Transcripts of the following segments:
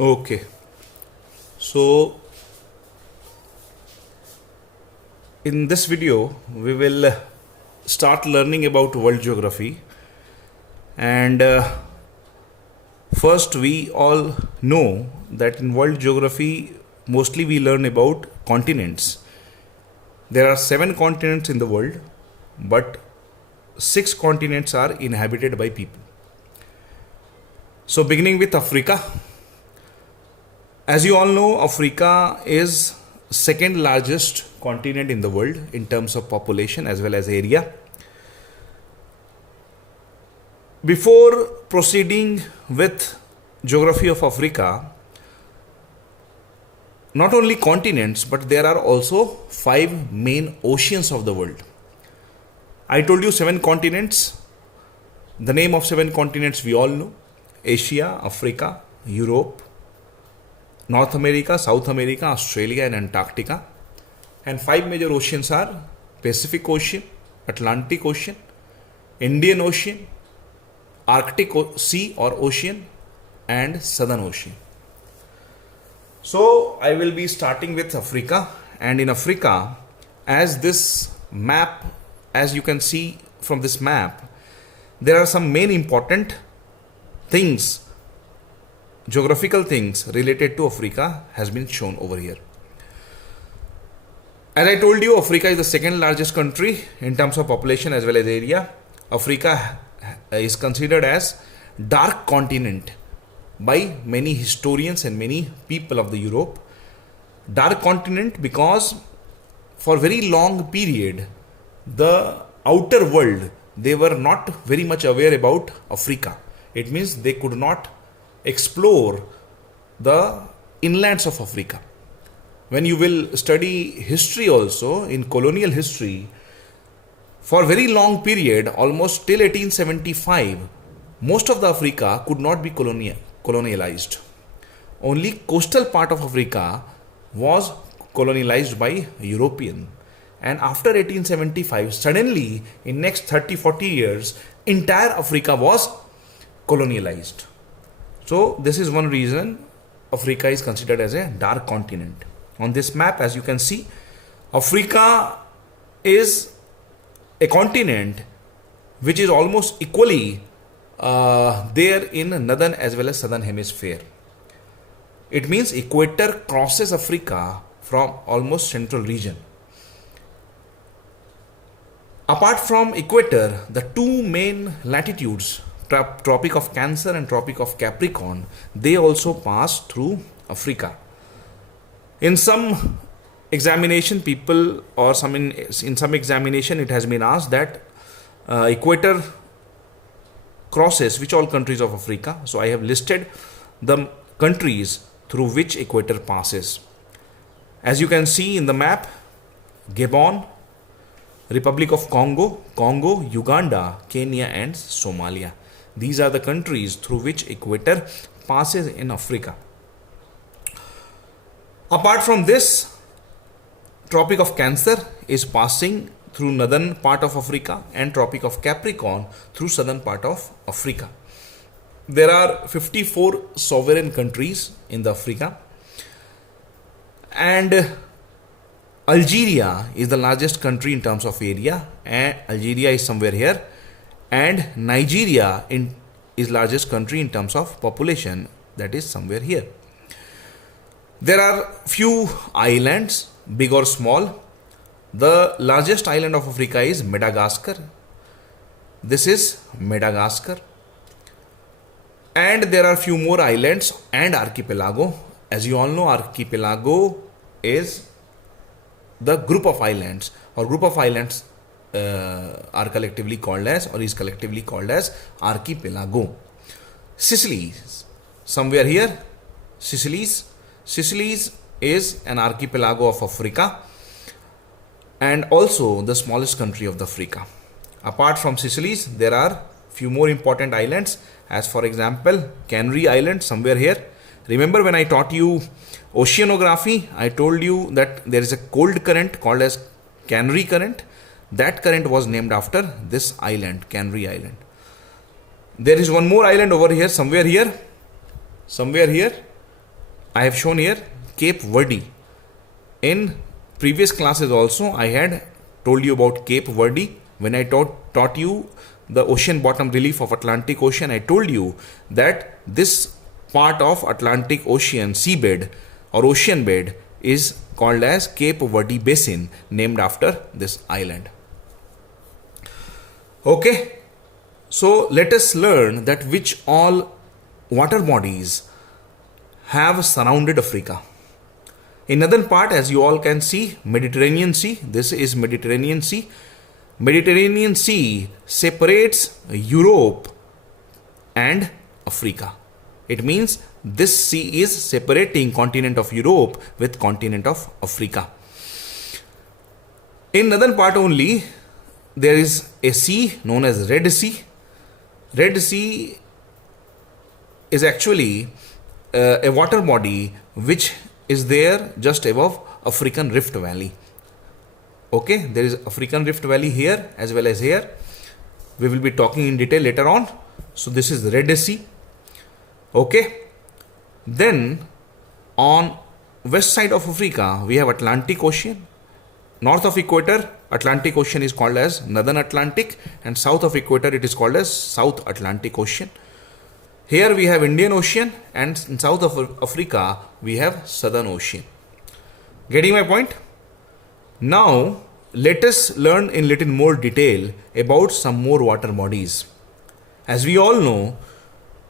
Okay, so in this video, we will start learning about world geography. And first, we all know that in world geography, mostly we learn about continents. There are 7 continents in the world, but 6 continents are inhabited by people. So, beginning with Africa. As you all know, Africa is second largest continent in the world in terms of population as well as area. Before proceeding with geography of Africa, not only continents but there are also 5 main oceans of the world. I told you 7 continents. The name of 7 continents we all know: Asia, Africa, Europe, North America, South America, Australia, and Antarctica. And 5 major oceans are Pacific Ocean, Atlantic Ocean, Indian Ocean, Arctic Sea or Ocean, and Southern Ocean. So I will be starting with Africa. And in Africa, as this map, as you can see from this map, there are some main important things, geographical things related to Africa has been shown over here. As I told you, Africa is the second largest country in terms of population as well as area. Africa is considered as dark continent by many historians and many people of the Europe. Dark continent because for very long period the outer world, they were not very much aware about Africa. It means they could not explore the inlands of Africa. When you will study history also, in colonial history, for very long period, almost till 1875, most of the Africa could not be colonialized. Only coastal part of Africa was colonialized by European. And after 1875, suddenly in next 30-40 years, entire Africa was colonialized. So this is one reason Africa is considered as a dark continent. On this map, as you can see, Africa is a continent which is almost equally there in northern as well as southern hemisphere. It means equator crosses Africa from almost central region. Apart from equator, the 2 main latitudes, Tropic of Cancer and Tropic of Capricorn, they also pass through Africa. In some examination, people or in some examination, it has been asked that equator crosses which all countries of Africa. So I have listed the countries through which equator passes. As you can see in the map, Gabon, Republic of Congo, Uganda, Kenya, and Somalia. These are the countries through which equator passes in Africa. Apart from this, Tropic of Cancer is passing through northern part of Africa and Tropic of Capricorn through southern part of Africa. There are 54 sovereign countries in the Africa, and Algeria is the largest country in terms of area, and Algeria is somewhere here, and Nigeria is largest country in terms of population, that is somewhere here. There are few islands, big or small. The largest island of Africa is Madagascar. This is Madagascar. And there are few more islands and archipelago. As you all know, archipelago is the group of islands, or group of islands are collectively called as, or is collectively called as, archipelago. Sicily, somewhere here, Sicily is an archipelago of Africa and also the smallest country of the Africa. Apart from Sicily, there are few more important islands, as for example Canary Island, somewhere here. Remember when I taught you oceanography, I told you that there is a cold current called as Canary current. That current was named after this island, Canary Island. There is one more island over here, somewhere here. I have shown here Cape Verde. In previous classes also I had told you about Cape Verde. When I taught you the ocean bottom relief of Atlantic Ocean, I told you that this part of Atlantic Ocean seabed or ocean bed is called as Cape Verde Basin, named after this island. Okay, so let us learn that which all water bodies have surrounded Africa. In northern part, as you all can see, Mediterranean Sea. This is Mediterranean Sea. Mediterranean Sea separates Europe and Africa. It means this sea is separating continent of Europe with continent of Africa. In northern part only, there is a sea known as Red Sea. Red Sea is actually a water body which is there just above African Rift Valley. Okay, there is African Rift Valley here as well as here. We will be talking in detail later on. So this is the Red Sea. Okay, then on west side of Africa we have Atlantic Ocean. North of equator, Atlantic Ocean is called as Northern Atlantic, and south of equator it is called as South Atlantic Ocean. Here we have Indian Ocean, and in south of Africa we have Southern Ocean. Getting my point? Now let us learn in little more detail about some more water bodies. As we all know,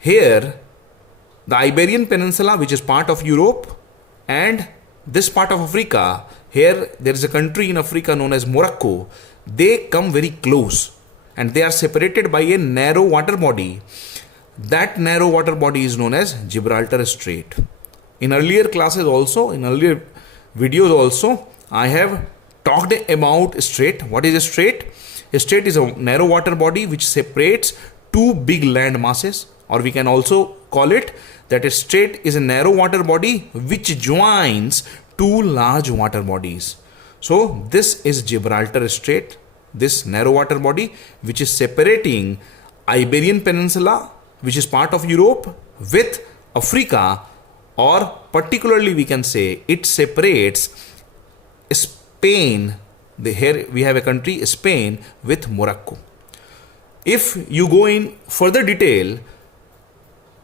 here the Iberian Peninsula, which is part of Europe, and this part of Africa, here there is a country in Africa known as Morocco. They come very close and they are separated by a narrow water body. That narrow water body is known as Gibraltar Strait. In earlier classes also, in earlier videos also, I have talked about strait. What is a strait? A strait is a narrow water body which separates two big land masses, or we can also call it that a strait is a narrow water body which joins two large water bodies. So this is Gibraltar Strait, this narrow water body which is separating Iberian Peninsula, which is part of Europe, with Africa, or particularly we can say it separates Spain. Here we have a country, Spain, with Morocco. If you go in further detail,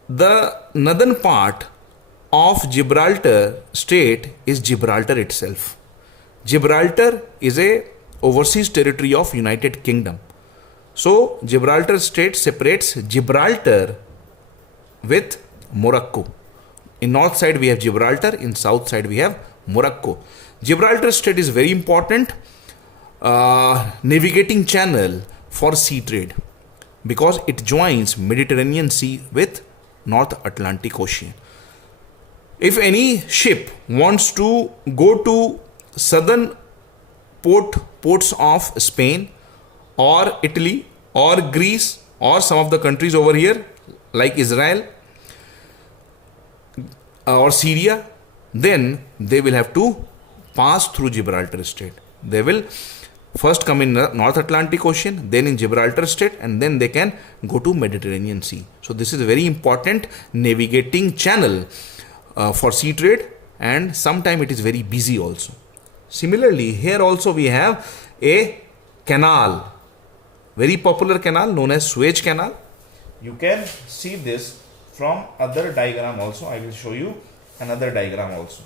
the northern part of Gibraltar Strait is Gibraltar itself. Gibraltar is a overseas territory of United Kingdom. So Gibraltar Strait separates Gibraltar with Morocco. In north side we have Gibraltar, in south side we have Morocco. Gibraltar Strait is very important navigating channel for sea trade because it joins Mediterranean Sea with North Atlantic Ocean. If any ship wants to go to southern ports of Spain or Italy or Greece or some of the countries over here like Israel or Syria, then they will have to pass through Gibraltar Strait. They will first come in North Atlantic Ocean, then in Gibraltar Strait, and then they can go to Mediterranean Sea. So this is a very important navigating channel for sea trade, and sometime it is very busy also. Similarly, here also we have a canal, very popular canal known as Suez Canal. You can see this from other diagram also. I will show you another diagram also.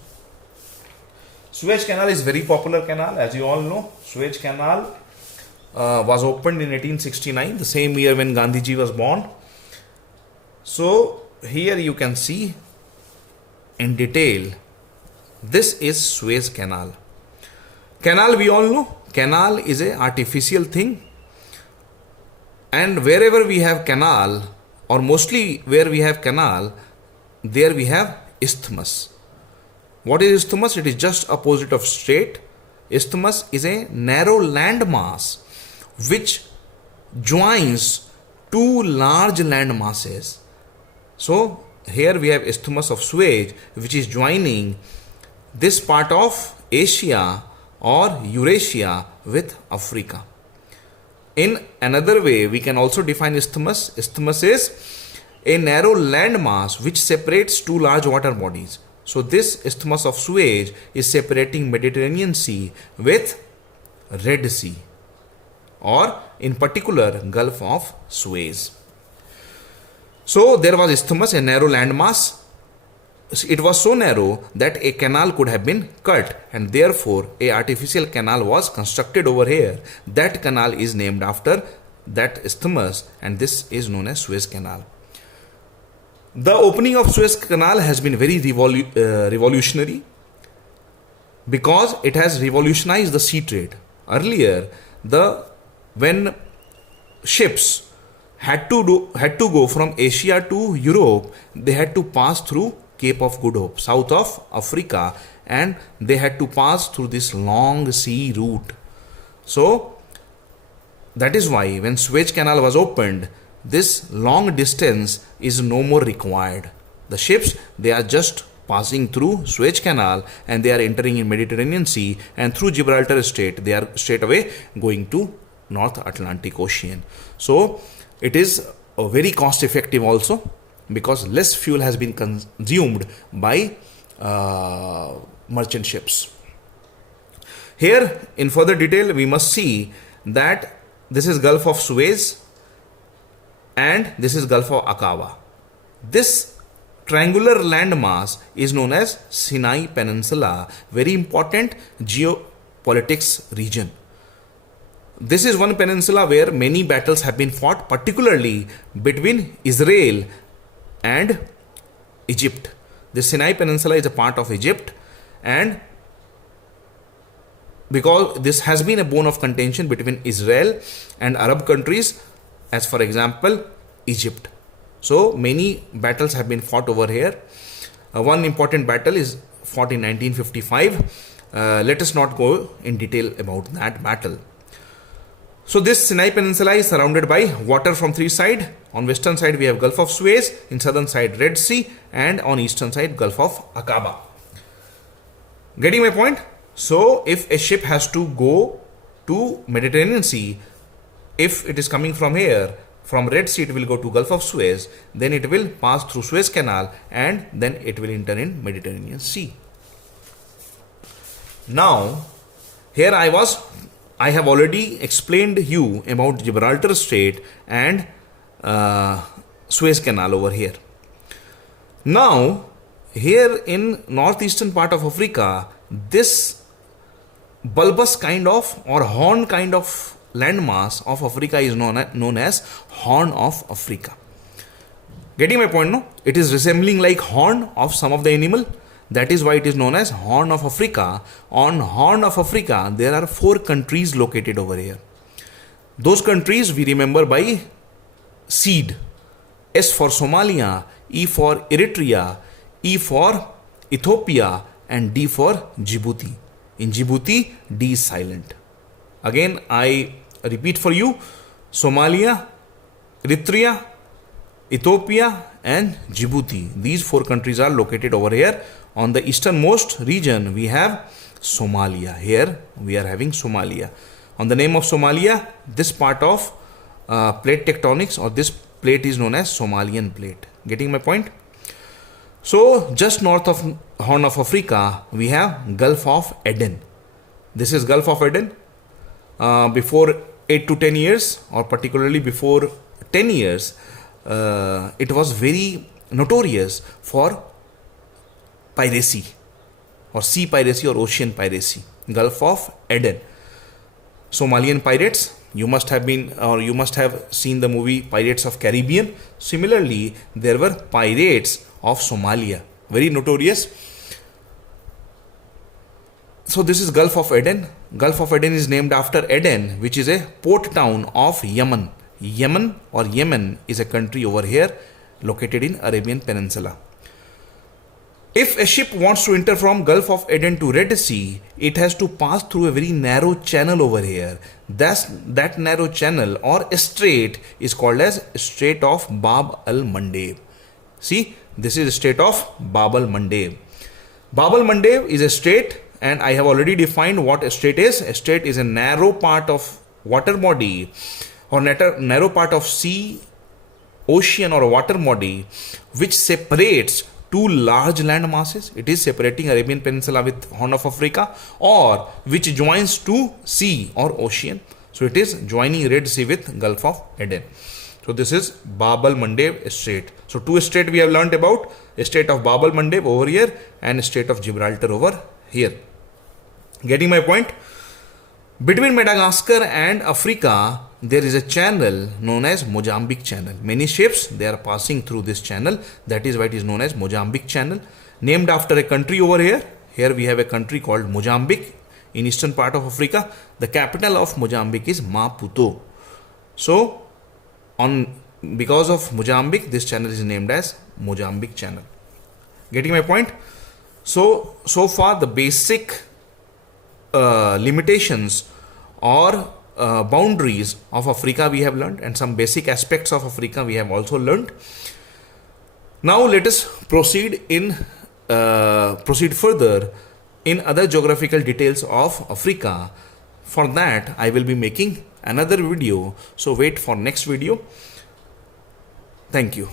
Suez Canal is very popular canal, as you all know. Suez Canal was opened in 1869, the same year when Gandhiji was born. So here you can see in detail, this is Suez Canal. Canal, we all know, canal is a artificial thing, and wherever we have canal, or mostly where we have canal, there we have isthmus. What is isthmus? It is just opposite of strait. Isthmus is a narrow land mass which joins two large land masses. So here we have Isthmus of Suez, which is joining this part of Asia or Eurasia with Africa. In another way, we can also define isthmus. Isthmus is a narrow land mass which separates two large water bodies. So this Isthmus of Suez is separating Mediterranean Sea with Red Sea, or in particular Gulf of Suez. So there was Isthmus, a narrow landmass. It was so narrow that a canal could have been cut, and therefore a artificial canal was constructed over here. That canal is named after that isthmus, and this is known as Suez Canal. The opening of Suez Canal has been very revolutionary because it has revolutionized the sea trade. Earlier, when ships had to go from Asia to Europe, they had to pass through Cape of Good Hope, south of Africa, and they had to pass through this long sea route. So that is why when Suez Canal was opened, this long distance is no more required. The ships, they are just passing through Suez Canal and they are entering in Mediterranean Sea, and through Gibraltar Strait they are straight away going to North Atlantic Ocean. So it is very cost effective also, because less fuel has been consumed by merchant ships. Here in further detail we must see that this is Gulf of Suez and this is Gulf of Aqaba. This triangular landmass is known as Sinai Peninsula, very important geopolitics region. This is one peninsula where many battles have been fought, particularly between Israel and Egypt. The Sinai Peninsula is a part of Egypt, and because this has been a bone of contention between Israel and Arab countries, as for example Egypt. So many battles have been fought over here. One important battle is fought in 1955. Let us not go in detail about that battle. So this Sinai Peninsula is surrounded by water from three sides. On western side we have Gulf of Suez, in southern side Red Sea, and on eastern side Gulf of Aqaba. Getting my point? So if a ship has to go to Mediterranean Sea, if it is coming from here, from Red Sea it will go to Gulf of Suez, then it will pass through Suez Canal, and then it will enter in Mediterranean Sea. Now here I have already explained you about Gibraltar Strait and Suez Canal over here. Now here in northeastern part of Africa, this bulbous kind of or horn kind of landmass of Africa is known as Horn of Africa. Getting my point, no? It is resembling like horn of some of the animal. That is why it is known as Horn of Africa. On Horn of Africa, there are 4 countries located over here. Those countries we remember by seed. S for Somalia, E for Eritrea, E for Ethiopia, and D for Djibouti. In Djibouti, D is silent. Again, I repeat for you: Somalia, Eritrea, Ethiopia, and Djibouti. These 4 countries are located over here. On the easternmost region, we have Somalia. Here, we are having Somalia. On the name of Somalia, this part of plate tectonics, or this plate, is known as Somalian plate. Getting my point? So, just north of Horn of Africa, we have Gulf of Aden. This is Gulf of Aden. Before 8 to 10 years, or particularly before 10 years, it was very notorious for piracy, or sea piracy, or ocean piracy. Gulf of Aden. Somalian pirates, you must have seen the movie Pirates of Caribbean. Similarly, there were pirates of Somalia, very notorious. So this is Gulf of Aden. Gulf of Aden is named after Aden, which is a port town of Yemen. Yemen or Yemen is a country over here located in Arabian Peninsula. If a ship wants to enter from Gulf of Aden to Red Sea, it has to pass through a very narrow channel over here. That narrow channel or a strait is called as Strait of Bab al-Mandeb. See, this is Strait of Bab al-Mandeb. Bab al-Mandeb is a strait, and I have already defined what a strait is. A strait is a narrow part of water body, or narrow part of sea, ocean, or water body, which separates two large land masses, it is separating Arabian Peninsula with Horn of Africa, or which joins to sea or ocean. So it is joining Red Sea with Gulf of Aden. So this is Bab el-Mandeb Strait. So two states we have learnt about, a state of Bab el-Mandeb over here and a state of Gibraltar over here. Getting my point? Between Madagascar and Africa, there is a channel known as Mozambique Channel. Many ships, they are passing through this channel. That is why it is known as Mozambique Channel. Named after a country over here. Here we have a country called Mozambique in eastern part of Africa. The capital of Mozambique is Maputo. So, because of Mozambique, this channel is named as Mozambique Channel. Getting my point? So far the basic limitations or boundaries of Africa we have learned, and some basic aspects of Africa we have also learned. Now let us proceed further in other geographical details of Africa. For that I will be making another video, so wait for next video. Thank you.